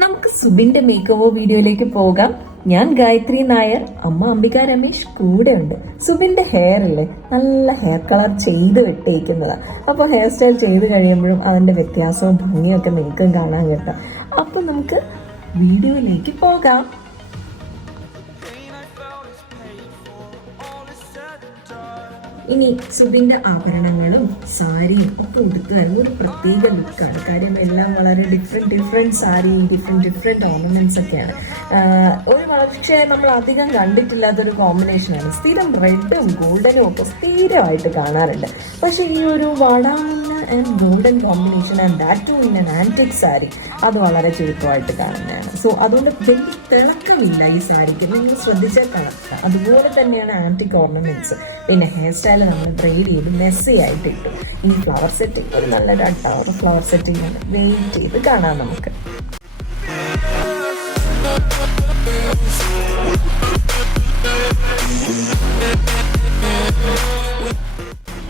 നമുക്ക് സുബിന്റെ make over വീഡിയോയിലേക്ക് പോകാം. ഞാൻ ഗായത്രി നായർ, അമ്മ അംബിക രമേശ് കൂടെ ഉണ്ട്. സുബിന്റെ ഹെയർ അല്ലേ നല്ല ഹെയർ കളർ ചെയ്ത് വെട്ടേക്കുന്നതാണ്. അപ്പോൾ ഹെയർ സ്റ്റൈൽ ചെയ്ത് കഴിയുമ്പോഴും അതിന്റെ വ്യത്യാസവും ഭംഗിയൊക്കെ നിങ്ങൾക്കും കാണാൻ കിട്ടും. അപ്പൊ നമുക്ക് വീഡിയോയിലേക്ക് പോകാം. ഇനി സുബിന്റെ ആഭരണങ്ങളും സാരിയും ഒക്കെ ഉടുത്തു വരുന്ന ഒരു പ്രത്യേക ലുക്കാണ്. കാര്യം എല്ലാം വളരെ ഡിഫറെൻറ്റ് സാരി, ഡിഫറെൻറ്റ് ഓർണമെന്റ്സ് ഒക്കെയാണ്. ഒരു പക്ഷേ നമ്മൾ അധികം കണ്ടിട്ടില്ലാത്തൊരു കോമ്പിനേഷനാണ്. സ്ഥിരം റെഡും ഗോൾഡനും ഒക്കെ സ്ഥിരമായിട്ട് കാണാറുണ്ട്. പക്ഷേ ഈ ഒരു വാടാമഞ്ഞ and golden combination and that too in an antique sari അത് വളരെ ചുരുക്കമായിട്ട് കാണുന്നതാണ്. സോ അതുകൊണ്ട് വലിയ തിളക്കമില്ല ഈ സാരിക്ക്. നിങ്ങൾ ശ്രദ്ധിച്ചാൽ കളക്ക അതുപോലെ തന്നെയാണ് ആൻറ്റിക് ഓർണമെന്റ്സ്. പിന്നെ ഹെയർ സ്റ്റൈൽ നമ്മൾ ബ്രെയ്ഡ് ചെയ്ത് മെസ്സി ആയിട്ട് ഇട്ടു. ഈ ഫ്ലവർ സെറ്റിംഗ് ഒരു നല്ലൊരു അട്ടാറ് ഫ്ലവർ സെറ്റിംഗ് ആണ്. വെയിറ്റ് ചെയ്ത് കാണാം നമുക്ക്.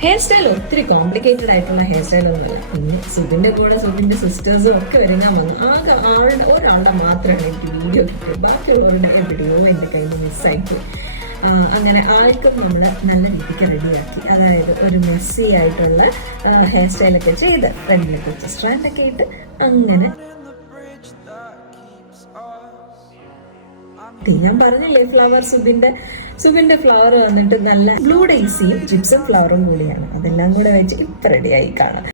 ഹെയർ സ്റ്റൈൽ ഒത്തിരി കോംപ്ലിക്കേറ്റഡ് ആയിട്ടുള്ള ഹെയർ സ്റ്റൈൽ ഒന്നുമല്ല. പിന്നെ സുബിന്റെ കൂടെ സുബിന്റെ സിസ്റ്റേഴ്സും ഒക്കെ ഒരുങ്ങാൻ വന്നു. ആകെ ഒരാളുടെ മാത്രമാണ് എനിക്ക് വീഡിയോ കിട്ടിയത്. ബാക്കിയുള്ളവരുടെ എവിടെയോ എൻ്റെ കയ്യിൽ നിന്ന് മിസ്സായിപ്പോയി. അങ്ങനെ ആൾക്കും നമ്മൾ നല്ല രീതിക്ക് റെഡിയാക്കി. അതായത് ഒരു മെസ്സി ആയിട്ടുള്ള ഹെയർ സ്റ്റൈലൊക്കെ ചെയ്ത് ഫ്രണ്ടിലൊക്കെ സ്ട്രാൻഡൊക്കെ ഇട്ട് അങ്ങനെ ഞാൻ പറഞ്ഞില്ലേ ഫ്ലവർ സുബിന്റെ ഫ്ലവർ വന്നിട്ട് നല്ല ബ്ലൂ ഡേസിയും ജിപ്സം ഫ്ലവറും കൂടിയാണ്. അതെല്ലാം കൂടെ വെച്ച് ഇപ്പൊ റെഡിയായി കാണാം.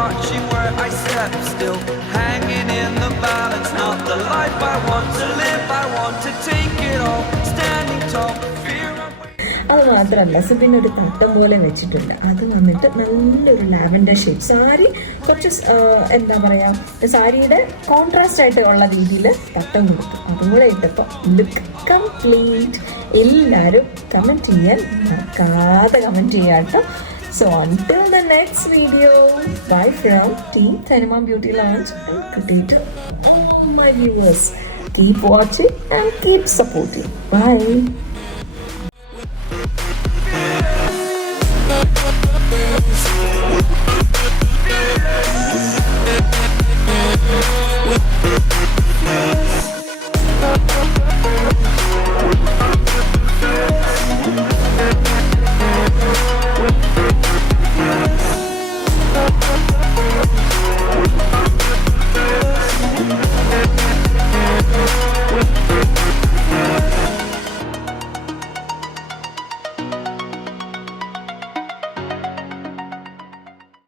Watching where I step still, hanging in the balance, not the life I want to live, I want to take it all, standing tall, fear അത് മാത്രമല്ല സുബിന് ഒരു തട്ടം പോലെ വെച്ചിട്ടുണ്ട്. അത് വന്നിട്ട് നല്ലൊരു ലാവൻഡർ ഷെയ്ഡ് സാരി, കുറച്ച് എന്താ പറയാ സാരിയുടെ കോൺട്രാസ്റ്റ് ആയിട്ട് ഉള്ള രീതിയിൽ തട്ടം കൊടുത്തു. അതും കൂടെ ഇട്ടപ്പോൾ ലുക്ക് കംപ്ലീറ്റ്. എല്ലാവരും കമൻറ്റ് ചെയ്യാൻ മറക്കാതെ കമൻറ്റ് ചെയ്യാട്ടോ. So until the next video, bye from Team Thanima Beauty Lounge and Creator. All my viewers, keep watching and keep supporting. Bye.